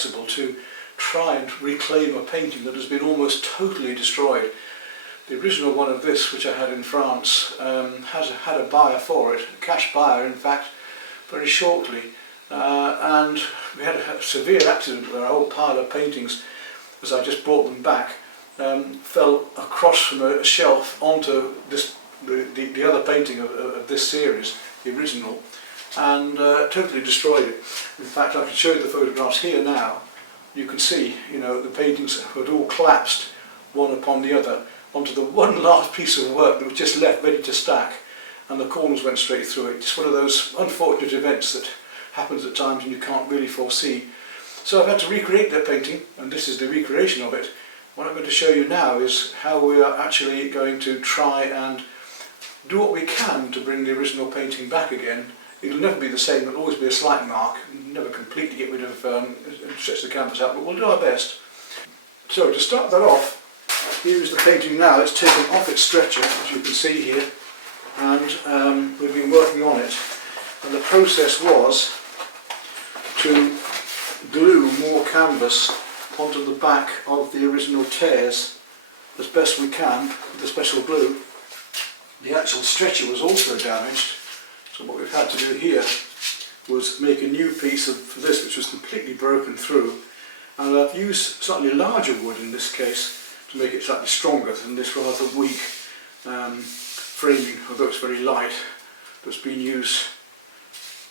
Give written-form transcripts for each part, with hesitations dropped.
possible to try and reclaim a painting that has been almost totally destroyed. The original one of this, which I had in France, had a buyer for it, a cash buyer in fact, very shortly, and we had a severe accident where a whole pile of paintings, as I just brought them back, fell across from a shelf onto the other painting of this series, the original, and totally destroyed it. In fact, I can show you the photographs here now. You can see, the paintings had all collapsed one upon the other onto the one last piece of work that was just left ready to stack, and the corners went straight through it. It's one of those unfortunate events that happens at times and you can't really foresee. So I've had to recreate that painting, and this is the recreation of it. What I'm going to show you now is how we are actually going to try and do what we can to bring the original painting back again. It'll never be the same, it'll always be a slight mark, never completely get rid of and stretch the canvas out, but we'll do our best. So to start that off, here is the painting now. It's taken off its stretcher, as you can see here, and we've been working on it, and the process was to glue more canvas onto the back of the original tears as best we can with the special glue. The actual stretcher was also damaged, so what we've had to do here was make a new piece for this, which was completely broken through, and I've used slightly larger wood in this case to make it slightly stronger than this rather weak framing, although it's very light, that's been used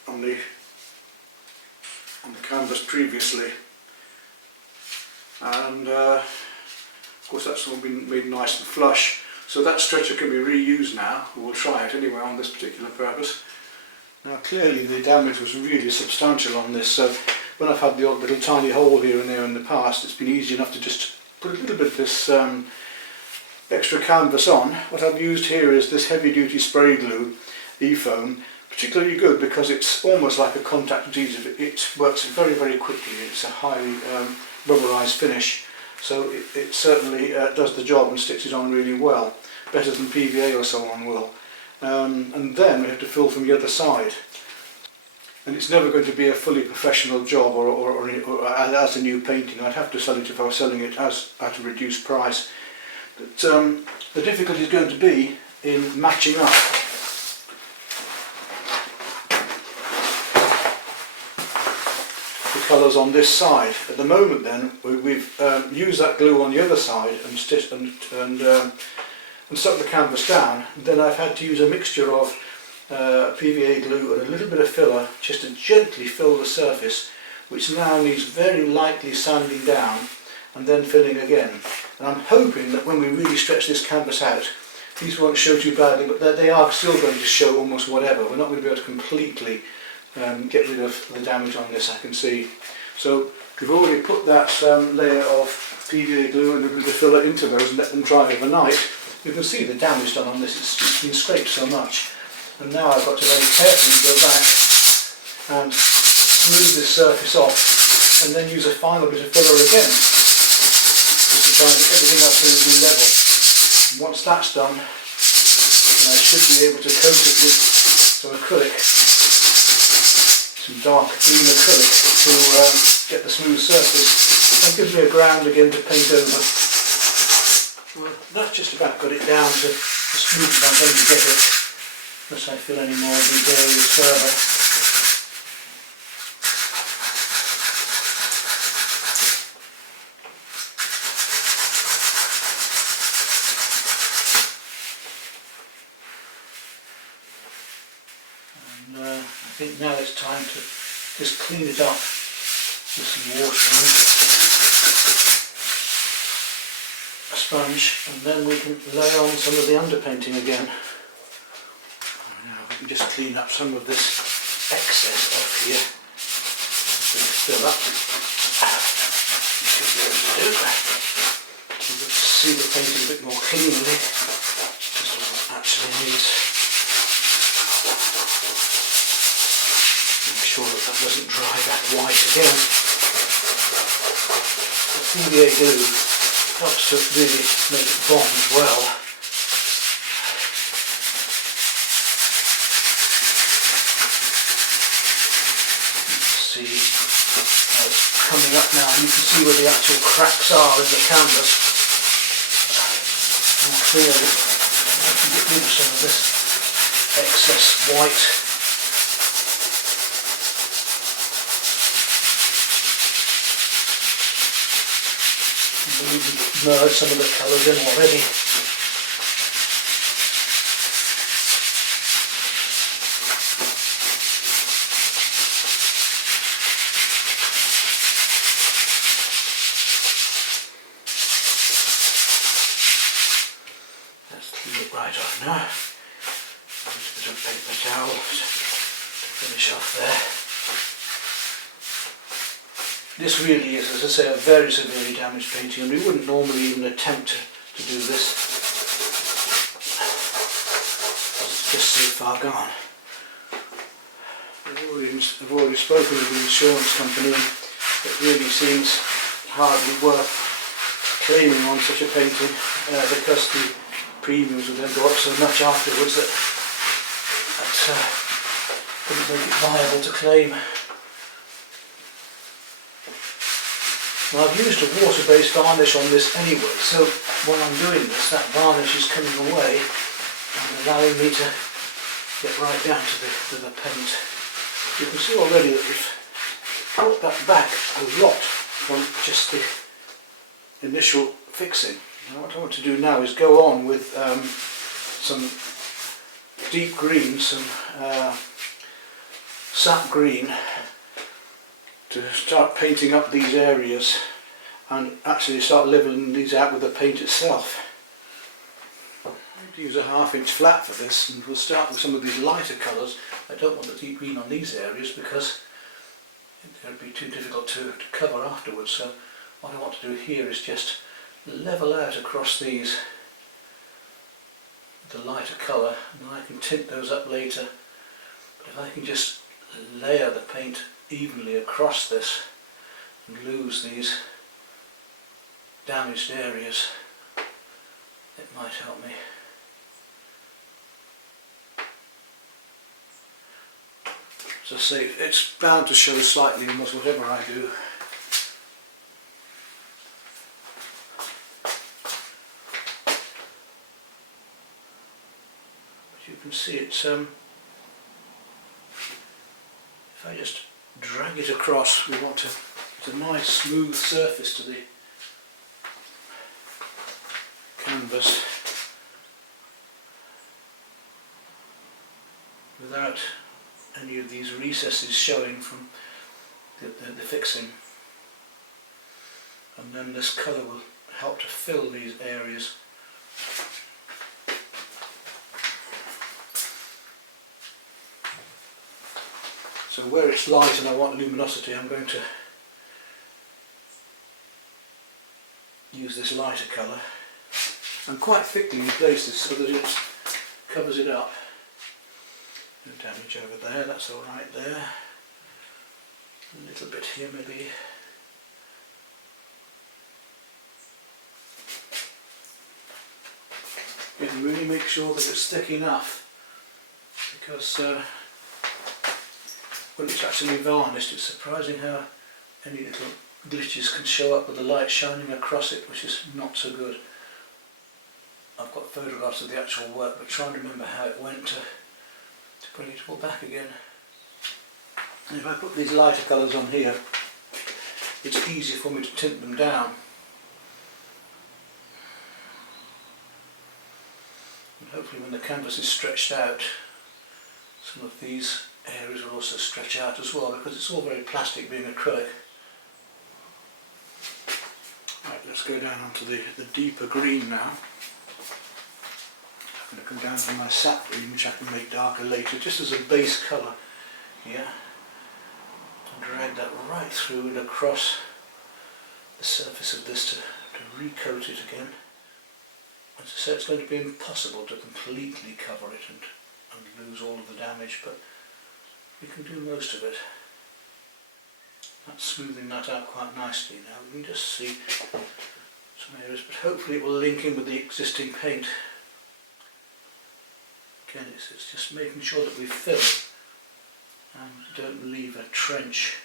on the canvas previously. And of course that's all been made nice and flush, so that stretcher can be reused now. We'll try it anyway on this particular purpose. Now clearly the damage was really substantial on this, so when I've had the odd little tiny hole here and there in the past, it's been easy enough to just put a little bit of this extra canvas on. What I've used here is this heavy duty spray glue, E-foam, particularly good because it's almost like a contact adhesive. It works very, very quickly. It's a highly rubberized finish, so it certainly does the job and sticks it on really well, better than PVA or so on will. And then we have to fill from the other side, and it's never going to be a fully professional job or as a new painting. I'd have to sell it if I was selling it at a reduced price. But the difficulty is going to be in matching up the colours on this side. At the moment then, we've used that glue on the other side and stitched and stuck the canvas down. Then I've had to use a mixture of PVA glue and a little bit of filler just to gently fill the surface, which now needs very lightly sanding down and then filling again. And I'm hoping that when we really stretch this canvas out, these won't show too badly, but they are still going to show almost whatever. We're not going to be able to completely get rid of the damage on this, I can see. So we've already put that layer of PVA glue and a bit of filler into those and let them dry overnight. You can see the damage done on this. It's been scraped so much. And now I've got to very carefully go back and smooth this surface off and then use a final bit of filler again, just to try and get everything absolutely level. And once that's done, then I should be able to coat it with some acrylic, some dark green acrylic, to get the smooth surface. That gives me a ground again to paint over. Well, that's just about got it down to the smooth I'm going to get it, unless I fill any more of these areas further. And I think now it's time to just clean it up with some water on a sponge, and then we can lay on some of the underpainting again. Now we can just clean up some of this excess off here. Just going to fill up. Should be able to do. We'll just see the painting a bit more cleanly. Just what it actually needs. Make sure that that doesn't dry that white again. The PVA glue helps to really make it bond well. See how it's coming coming up now, and you can see where the actual cracks are in the canvas. And clearly I can get rid of some of this excess white. We've merged some of the colours in already. Let's clean it right off now. Use a bit of paper towel to finish off there. This really is, as I say, a very severely damaged painting, and we wouldn't normally even attempt to do this. It's just so far gone. I've already spoken with the insurance company, and it really seems hardly worth claiming on such a painting because the premiums would then go up so much afterwards that wouldn't make it viable to claim. Now, I've used a water-based varnish on this anyway, so while I'm doing this, that varnish is coming away and allowing me to get right down to the paint. You can see already that we've brought that back a lot from just the initial fixing. Now, what I want to do now is go on with some deep green, some sap green, to start painting up these areas and actually start levelling these out with the paint itself. I'm going to use a 1/2 inch flat for this, and we'll start with some of these lighter colours. I don't want the deep green on these areas because it would be too difficult to cover afterwards, so what I want to do here is just level out across these with the lighter colour, and then I can tint those up later. But if I can just layer the paint evenly across this and lose these damaged areas, it might help me. As I say, it's bound to show slightly in whatever I do. But you can see it's if I just drag it across, we want it's a nice smooth surface to the canvas without any of these recesses showing from the fixing, and then this colour will help to fill these areas. So where it's light and I want luminosity, I'm going to use this lighter colour and quite thickly in places so that it covers it up. No damage over there, that's alright there. A little bit here maybe. You can really make sure that it's thick enough, because when it's actually varnished, it's surprising how any little glitches can show up with the light shining across it, which is not so good. I've got photographs of the actual work, but trying to remember how it went to bring it all back again. And if I put these lighter colours on here, it's easier for me to tint them down. And hopefully when the canvas is stretched out, some of these areas will also stretch out as well, because it's all very plastic being acrylic. Right, let's go down onto the deeper green now. I'm going to come down to my sap green, which I can make darker later, just as a base colour here. And drag that right through and across the surface of this to recoat it again. As I say, it's going to be impossible to completely cover it and lose all of the damage, but we can do most of it. That's smoothing that out quite nicely now. We can just see some areas, but hopefully it will link in with the existing paint. Again, it's just making sure that we fill and don't leave a trench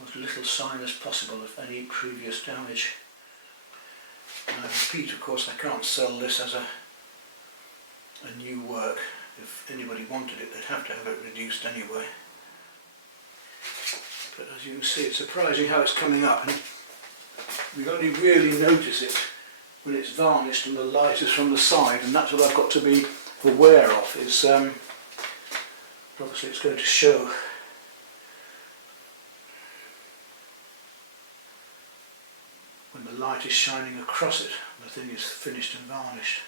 as little sign as possible of any previous damage. And I repeat, of course, I can't sell this as a new work. If anybody wanted it, they'd have to have it reduced anyway. But as you can see, it's surprising how it's coming up, and we only really notice it when it's varnished and the light is from the side, and that's what I've got to be aware of, is obviously it's going to show when the light is shining across it, the thing is finished and varnished.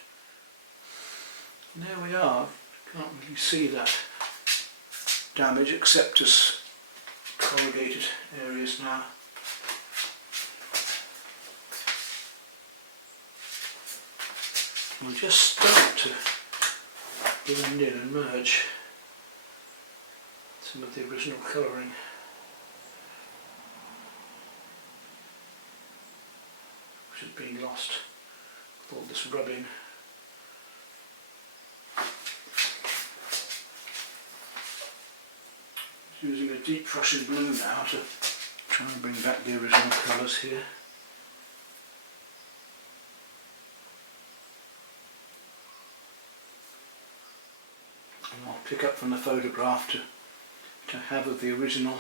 And there we are. Can't really see that damage except as corrugated areas now. We'll just start to blend in and merge some of the original colouring. Which has been lost with all this rubbing. Using a deep Prussian blue now to try and bring back the original colours here. And I'll pick up from the photograph to have of the original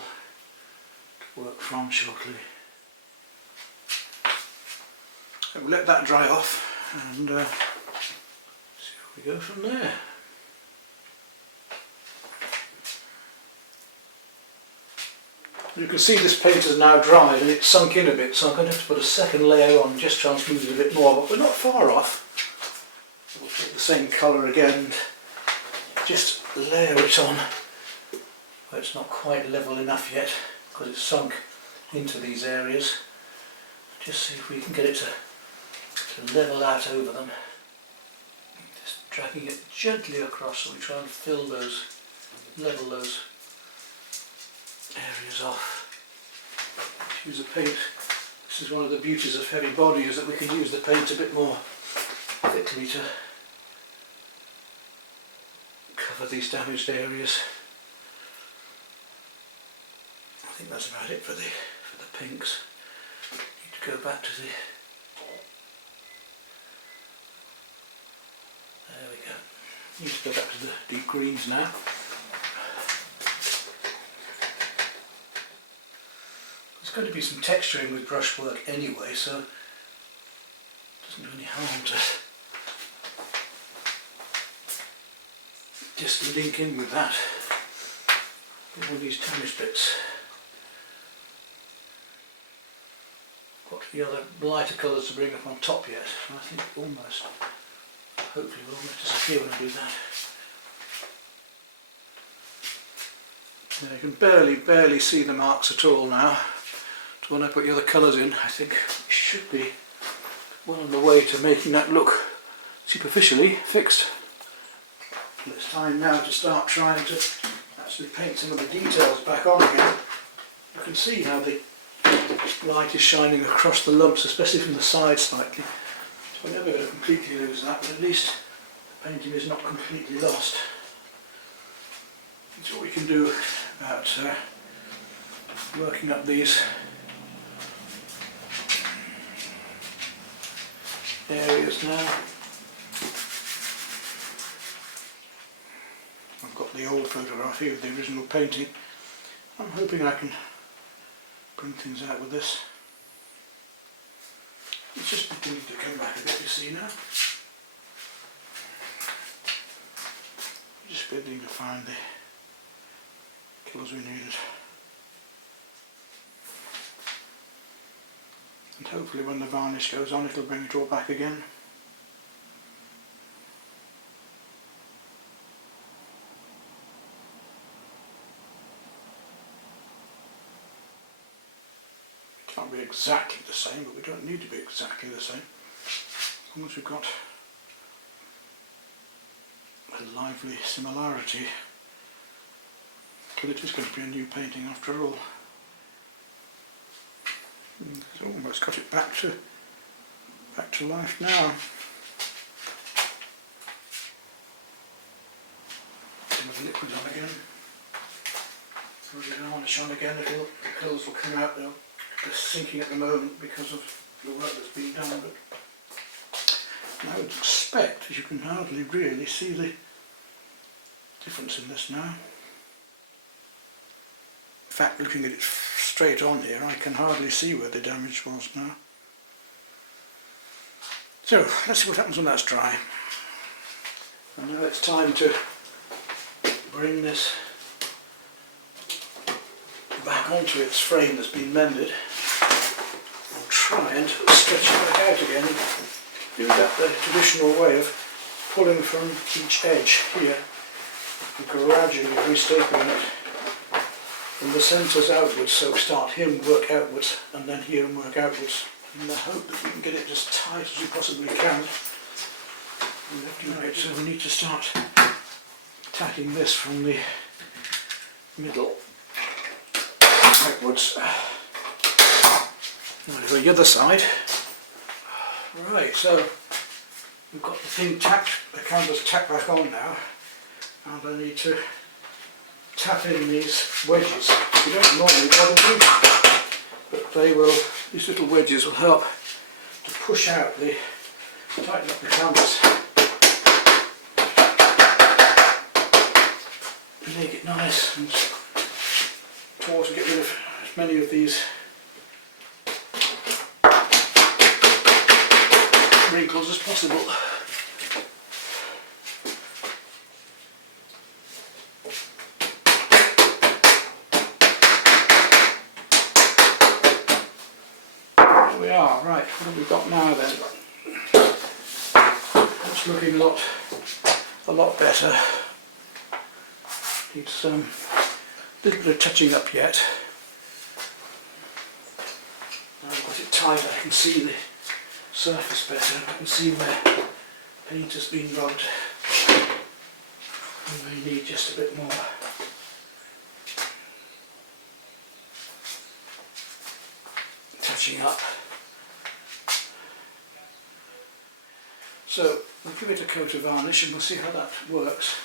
to work from shortly. So we'll let that dry off and see where we go from there. You can see this paint is now dried and it's sunk in a bit, so I'm going to have to put a second layer on, just try and smooth it a bit more, but we're not far off. We'll take the same colour again and just layer it on. Well, it's not quite level enough yet because it's sunk into these areas. Just see if we can get it to level out over them. Just dragging it gently across so we try and fill those, level those areas off. Use the paint. This is one of the beauties of heavy body, is that we can use the paint a bit more thickly to cover these damaged areas. I think that's about it for the pinks. Need to go back to the. There we go. Need to go back to the deep greens now. There's going to be some texturing with brushwork anyway, so it doesn't do any harm to just link in with that. All these damaged bits. Got the other lighter colours to bring up on top yet, so I think almost, hopefully will almost disappear when I do that. Now you can barely see the marks at all now. So when I put the other colours in, I think it should be well on the way to making that look superficially fixed. And it's time now to start trying to actually paint some of the details back on again. You can see how the light is shining across the lumps, especially from the side slightly. So we're never going to completely lose that, but at least the painting is not completely lost. That's what we can do about working up these areas now. I've got the old photograph here of the original painting. I'm hoping I can bring things out with this. It's just beginning to come back a bit, you see now. Just beginning to find the colours we needed. And hopefully when the varnish goes on, it'll bring it all back again. It can't be exactly the same, but we don't need to be exactly the same. As long as we've got a lively similarity. Because it is going to be a new painting after all. It's almost got it back to life now. Some of the liquid on again. Put the varnish on again, the colours will come out. They're sinking at the moment because of the work that's been done. But I would expect, as you can hardly really see the difference in this now. In fact, looking at it straight on here, I can hardly see where the damage was now. So, let's see what happens when that's dry. And now it's time to bring this back onto its frame that's been mended. I'll try and stretch it back out again. Do that the traditional way of pulling from each edge here and gradually restapling it from the centres outwards, so start here and work outwards and then here and work outwards, in the hope that we can get it as tight as we possibly can. Right, so we need to start tacking this from the middle outwards. Now to the other side. Right, so we've got the thing tacked, the canvas tacked back on now, and I need to tap in these wedges. You don't normally bother doing that, but these little wedges will help to push out tighten up the canvas, and make it nice and taut, and get rid of as many of these wrinkles as possible. There we are. Right, what have we got now then? It's looking a lot better. Needs a little bit of touching up yet. Now I've got it tight, I can see the surface better. I can see where paint has been rubbed. We may need just a bit more. Touching up. So we'll give it a coat of varnish and we'll see how that works.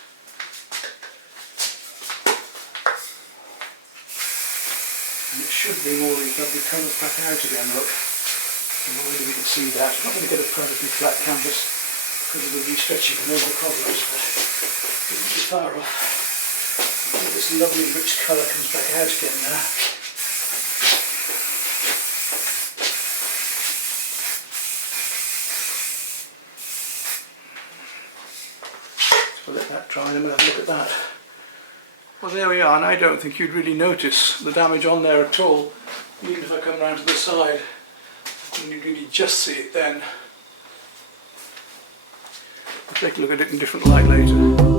And it should bring all these lovely colours back out again, look. And already we can see that. I'm not going to get a perfectly flat canvas because of the restretching and all the problems, but it won't be far off. All this lovely rich colour comes back out again now. So let that dry and I'm going to have a look at that. Well, there we are, and I don't think you'd really notice the damage on there at all, even if I come round to the side. You'd really just see it then. I'll take a look at it in a different light later.